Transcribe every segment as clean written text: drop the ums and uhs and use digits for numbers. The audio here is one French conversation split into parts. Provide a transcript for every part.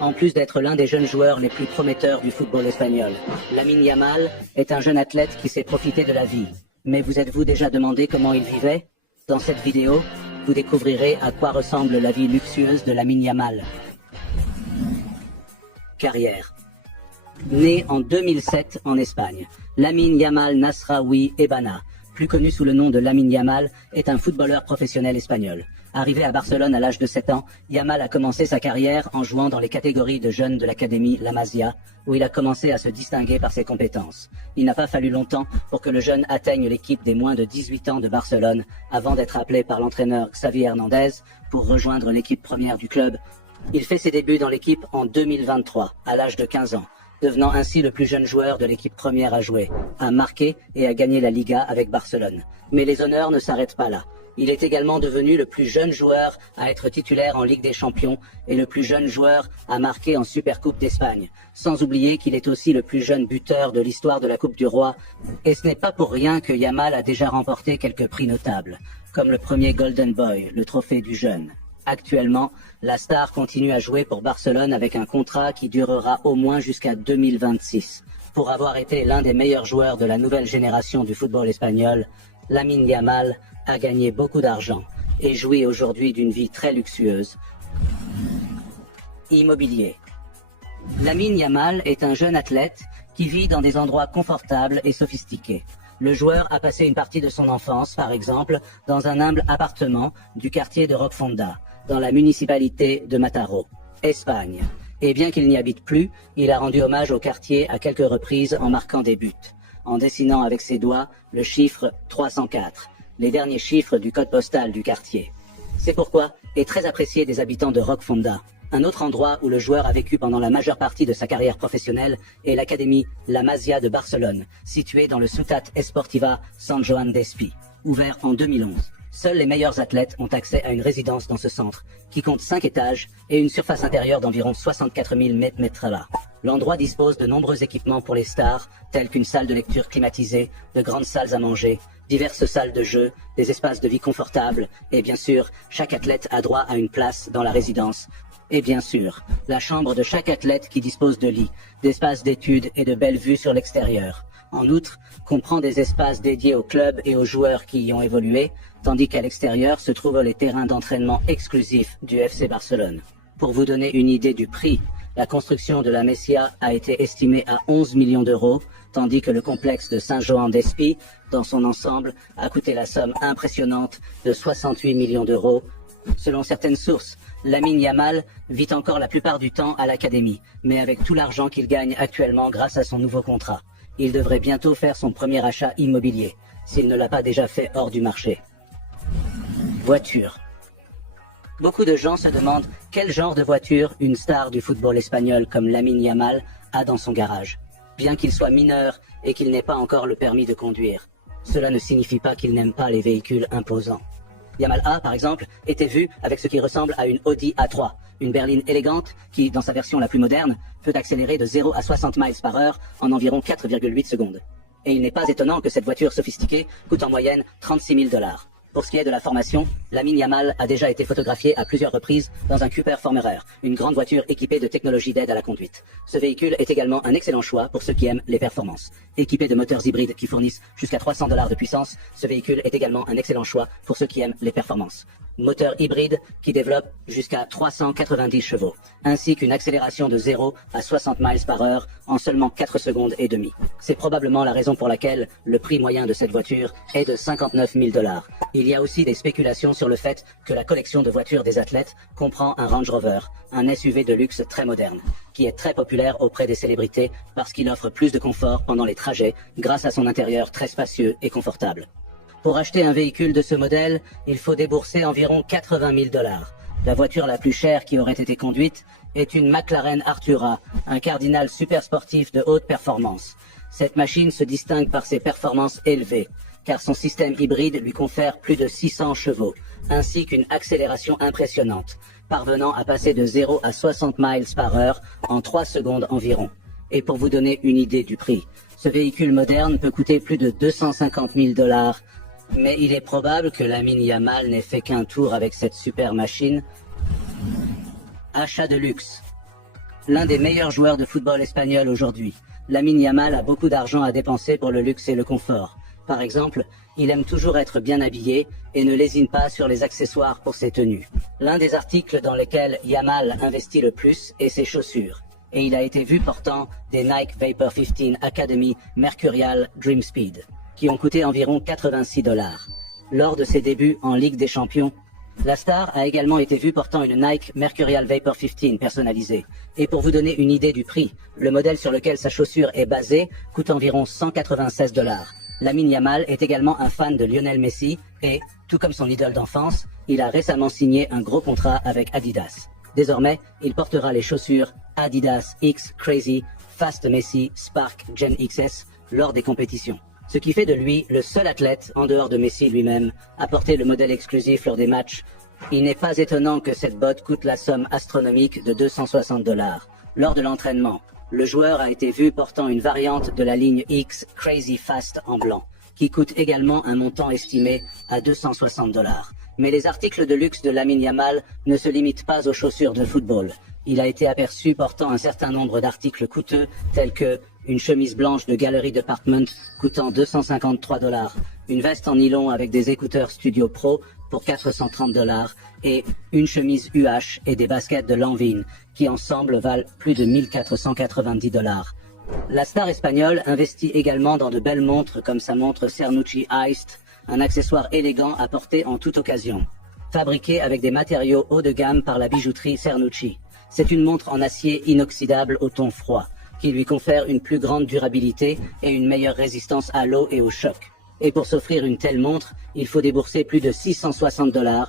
En plus d'être l'un des jeunes joueurs les plus prometteurs du football espagnol, Lamine Yamal est un jeune athlète qui sait profiter de la vie. Mais vous êtes-vous déjà demandé comment il vivait? Dans cette vidéo, vous découvrirez à quoi ressemble la vie luxueuse de Lamine Yamal. Carrière. Né en 2007 en Espagne, Lamine Yamal Nasraoui Ebana, plus connu sous le nom de Lamine Yamal, est un footballeur professionnel espagnol. Arrivé à Barcelone à l'âge de 7 ans, Yamal a commencé sa carrière en jouant dans les catégories de jeunes de l'académie La Masia, où il a commencé à se distinguer par ses compétences. Il n'a pas fallu longtemps pour que le jeune atteigne l'équipe des moins de 18 ans de Barcelone, avant d'être appelé par l'entraîneur Xavi Hernandez pour rejoindre l'équipe première du club. Il fait ses débuts dans l'équipe en 2023, à l'âge de 15 ans. Devenant ainsi le plus jeune joueur de l'équipe première à jouer, à marquer et à gagner la Liga avec Barcelone. Mais les honneurs ne s'arrêtent pas là. Il est également devenu le plus jeune joueur à être titulaire en Ligue des Champions et le plus jeune joueur à marquer en Supercoupe d'Espagne. Sans oublier qu'il est aussi le plus jeune buteur de l'histoire de la Coupe du Roi. Et ce n'est pas pour rien que Yamal a déjà remporté quelques prix notables, comme le premier Golden Boy, le trophée du jeune. Actuellement, la star continue à jouer pour Barcelone avec un contrat qui durera au moins jusqu'à 2026. Pour avoir été l'un des meilleurs joueurs de la nouvelle génération du football espagnol, Lamine Yamal a gagné beaucoup d'argent et jouit aujourd'hui d'une vie très luxueuse. Immobilier. Lamine Yamal est un jeune athlète qui vit dans des endroits confortables et sophistiqués. Le joueur a passé une partie de son enfance, par exemple, dans un humble appartement du quartier de Roquefonda, dans la municipalité de Mataró, Espagne. Et bien qu'il n'y habite plus, il a rendu hommage au quartier à quelques reprises en marquant des buts, en dessinant avec ses doigts le chiffre 304, les derniers chiffres du code postal du quartier. C'est pourquoi est très apprécié des habitants de Roquefonda. Un autre endroit où le joueur a vécu pendant la majeure partie de sa carrière professionnelle est l'académie La Masia de Barcelone, située dans le Ciutat Esportiva Sant Joan d'Espí, ouvert en 2011. Seuls les meilleurs athlètes ont accès à une résidence dans ce centre, qui compte 5 étages et une surface intérieure d'environ 64 000 m². L'endroit dispose de nombreux équipements pour les stars, tels qu'une salle de lecture climatisée, de grandes salles à manger, diverses salles de jeu, des espaces de vie confortables, et bien sûr, chaque athlète a droit à une place dans la résidence. Et bien sûr, la chambre de chaque athlète qui dispose de lits, d'espaces d'études et de belles vues sur l'extérieur. En outre, comprend des espaces dédiés aux clubs et aux joueurs qui y ont évolué, tandis qu'à l'extérieur se trouvent les terrains d'entraînement exclusifs du FC Barcelone. Pour vous donner une idée du prix, la construction de la Masia a été estimée à 11 millions d'euros, tandis que le complexe de Sant Joan d'Espí, dans son ensemble, a coûté la somme impressionnante de 68 millions d'euros. Selon certaines sources, Lamine Yamal vit encore la plupart du temps à l'académie, mais avec tout l'argent qu'il gagne actuellement grâce à son nouveau contrat. Il devrait bientôt faire son premier achat immobilier, s'il ne l'a pas déjà fait hors du marché. Voiture. Beaucoup de gens se demandent quel genre de voiture une star du football espagnol comme Lamine Yamal a dans son garage. Bien qu'il soit mineur et qu'il n'ait pas encore le permis de conduire, cela ne signifie pas qu'il n'aime pas les véhicules imposants. Yamal a, par exemple, été vu avec ce qui ressemble à une Audi A3, une berline élégante qui, dans sa version la plus moderne, peut accélérer de 0 à 60 miles par heure en environ 4,8 secondes. Et il n'est pas étonnant que cette voiture sophistiquée coûte en moyenne 36 000 $. Pour ce qui est de la formation, Lamine Yamal a déjà été photographié à plusieurs reprises dans un Cooper Formerer, une grande voiture équipée de technologies d'aide à la conduite. Ce véhicule est également un excellent choix pour ceux qui aiment les performances. Équipé de moteurs hybrides qui fournissent jusqu'à 300 $ de puissance, ce véhicule est également un excellent choix pour ceux qui aiment les performances. Moteur hybride qui développe jusqu'à 390 chevaux, ainsi qu'une accélération de 0 à 60 miles par heure en seulement 4 secondes et demie. C'est probablement la raison pour laquelle le prix moyen de cette voiture est de 59 000 $. Il y a aussi des spéculations sur le fait que la collection de voitures des athlètes comprend un Range Rover, un SUV de luxe très moderne, qui est très populaire auprès des célébrités parce qu'il offre plus de confort pendant les trajets grâce à son intérieur très spacieux et confortable. Pour acheter un véhicule de ce modèle, il faut débourser environ 80 000 $. La voiture la plus chère qui aurait été conduite est une McLaren Artura, un cardinal super sportif de haute performance. Cette machine se distingue par ses performances élevées, car son système hybride lui confère plus de 600 chevaux, ainsi qu'une accélération impressionnante, parvenant à passer de 0 à 60 miles par heure en 3 secondes environ. Et pour vous donner une idée du prix, ce véhicule moderne peut coûter plus de 250 000 $. Mais il est probable que Lamine Yamal n'ait fait qu'un tour avec cette super machine. Achat de luxe. l'un des meilleurs joueurs de football espagnol aujourd'hui. Lamine Yamal a beaucoup d'argent à dépenser pour le luxe et le confort. Par exemple, il aime toujours être bien habillé et ne lésine pas sur les accessoires pour ses tenues. L'un des articles dans lesquels Yamal investit le plus est ses chaussures. Et il a été vu portant des Nike Vapor 15 Academy Mercurial Dream Speed, qui ont coûté environ 86 $. Lors de ses débuts en Ligue des Champions, la star a également été vue portant une Nike Mercurial Vapor 15 personnalisée. Et pour vous donner une idée du prix, le modèle sur lequel sa chaussure est basée coûte environ 196 $. Lamine Yamal est également un fan de Lionel Messi et, tout comme son idole d'enfance, il a récemment signé un gros contrat avec Adidas. Désormais, il portera les chaussures Adidas X Crazy Fast Messi Spark Gen XS lors des compétitions. Ce qui fait de lui le seul athlète, en dehors de Messi lui-même, à porter le modèle exclusif lors des matchs. Il n'est pas étonnant que cette botte coûte la somme astronomique de 260 $. Lors de l'entraînement, le joueur a été vu portant une variante de la ligne X Crazy Fast en blanc, qui coûte également un montant estimé à 260 $. Mais les articles de luxe de Lamine Yamal ne se limitent pas aux chaussures de football. Il a été aperçu portant un certain nombre d'articles coûteux, tels que une chemise blanche de Gallery Department coûtant 253 $, une veste en nylon avec des écouteurs Studio Pro pour 430 $ et une chemise UH et des baskets de Lanvin qui ensemble valent plus de 1490 $. La star espagnole investit également dans de belles montres comme sa montre Cernucci Iced, un accessoire élégant à porter en toute occasion. Fabriqué avec des matériaux haut de gamme par la bijouterie Cernucci, c'est une montre en acier inoxydable au ton froid, qui lui confère une plus grande durabilité et une meilleure résistance à l'eau et au choc. Et pour s'offrir une telle montre, il faut débourser plus de 660 $.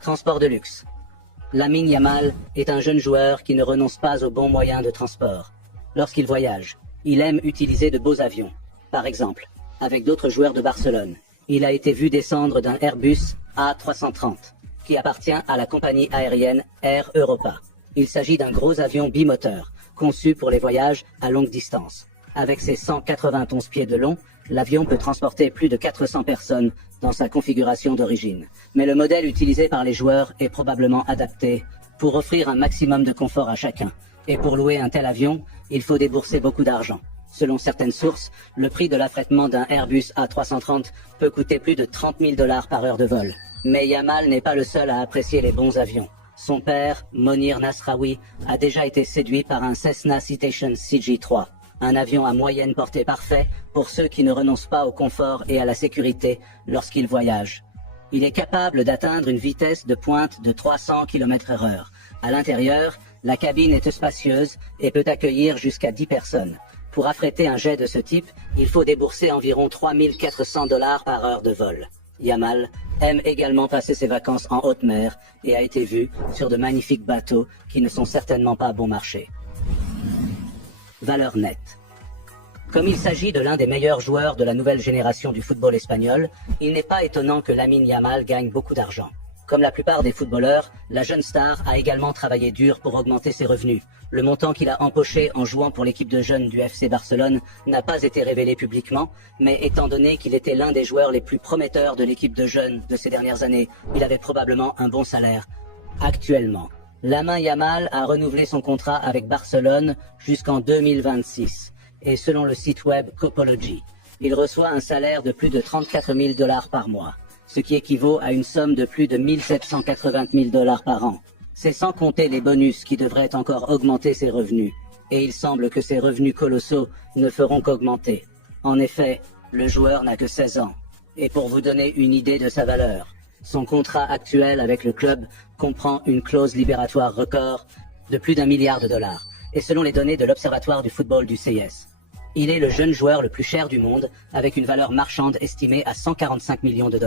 Transport de luxe. Lamine Yamal est un jeune joueur qui ne renonce pas aux bons moyens de transport. Lorsqu'il voyage, il aime utiliser de beaux avions. Par exemple, avec d'autres joueurs de Barcelone, il a été vu descendre d'un Airbus A330, qui appartient à la compagnie aérienne Air Europa. Il s'agit d'un gros avion bimoteur, conçu pour les voyages à longue distance. Avec ses 191 pieds de long, l'avion peut transporter plus de 400 personnes dans sa configuration d'origine. Mais le modèle utilisé par les joueurs est probablement adapté pour offrir un maximum de confort à chacun. Et pour louer un tel avion, il faut débourser beaucoup d'argent. Selon certaines sources, le prix de l'affrètement d'un Airbus A330 peut coûter plus de 30 000 $ par heure de vol. Mais Yamal n'est pas le seul à apprécier les bons avions. Son père, Monir Nasraoui, a déjà été séduit par un Cessna Citation CG3, un avion à moyenne portée parfait pour ceux qui ne renoncent pas au confort et à la sécurité lorsqu'ils voyagent. Il est capable d'atteindre une vitesse de pointe de 300 km/h. À l'intérieur, la cabine est spacieuse et peut accueillir jusqu'à 10 personnes. Pour affréter un jet de ce type, il faut débourser environ 3 400 $ par heure de vol. Yamal aime également passer ses vacances en haute mer et a été vu sur de magnifiques bateaux qui ne sont certainement pas bon marché. Valeur nette. Comme il s'agit de l'un des meilleurs joueurs de la nouvelle génération du football espagnol, il n'est pas étonnant que Lamine Yamal gagne beaucoup d'argent. Comme la plupart des footballeurs, la jeune star a également travaillé dur pour augmenter ses revenus. Le montant qu'il a empoché en jouant pour l'équipe de jeunes du FC Barcelone n'a pas été révélé publiquement, mais étant donné qu'il était l'un des joueurs les plus prometteurs de l'équipe de jeunes de ces dernières années, il avait probablement un bon salaire. Actuellement, Lamine Yamal a renouvelé son contrat avec Barcelone jusqu'en 2026. Et selon le site web Copology, il reçoit un salaire de plus de 34 000 $ par mois, ce qui équivaut à une somme de plus de 1 780 000 $ par an. C'est sans compter les bonus qui devraient encore augmenter ses revenus. Et il semble que ces revenus colossaux ne feront qu'augmenter. En effet, le joueur n'a que 16 ans. Et pour vous donner une idée de sa valeur, son contrat actuel avec le club comprend une clause libératoire record de plus d'1 milliard $. Et selon les données de l'Observatoire du football du CIS, il est le jeune joueur le plus cher du monde, avec une valeur marchande estimée à 145 millions $.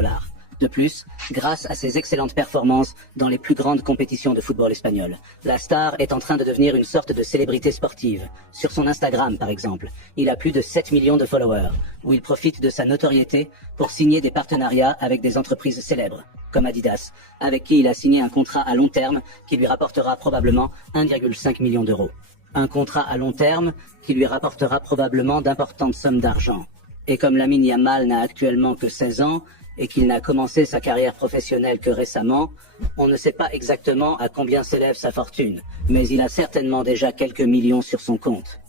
De plus, grâce à ses excellentes performances dans les plus grandes compétitions de football espagnol, la star est en train de devenir une sorte de célébrité sportive. Sur son Instagram, par exemple, il a plus de 7 millions de followers, où il profite de sa notoriété pour signer des partenariats avec des entreprises célèbres, comme Adidas, avec qui il a signé un contrat à long terme qui lui rapportera probablement 1,5 million €. Un contrat à long terme qui lui rapportera probablement d'importantes sommes d'argent. Et comme Lamine Yamal n'a actuellement que 16 ans, et qu'il n'a commencé sa carrière professionnelle que récemment, on ne sait pas exactement à combien s'élève sa fortune, mais il a certainement déjà quelques millions sur son compte.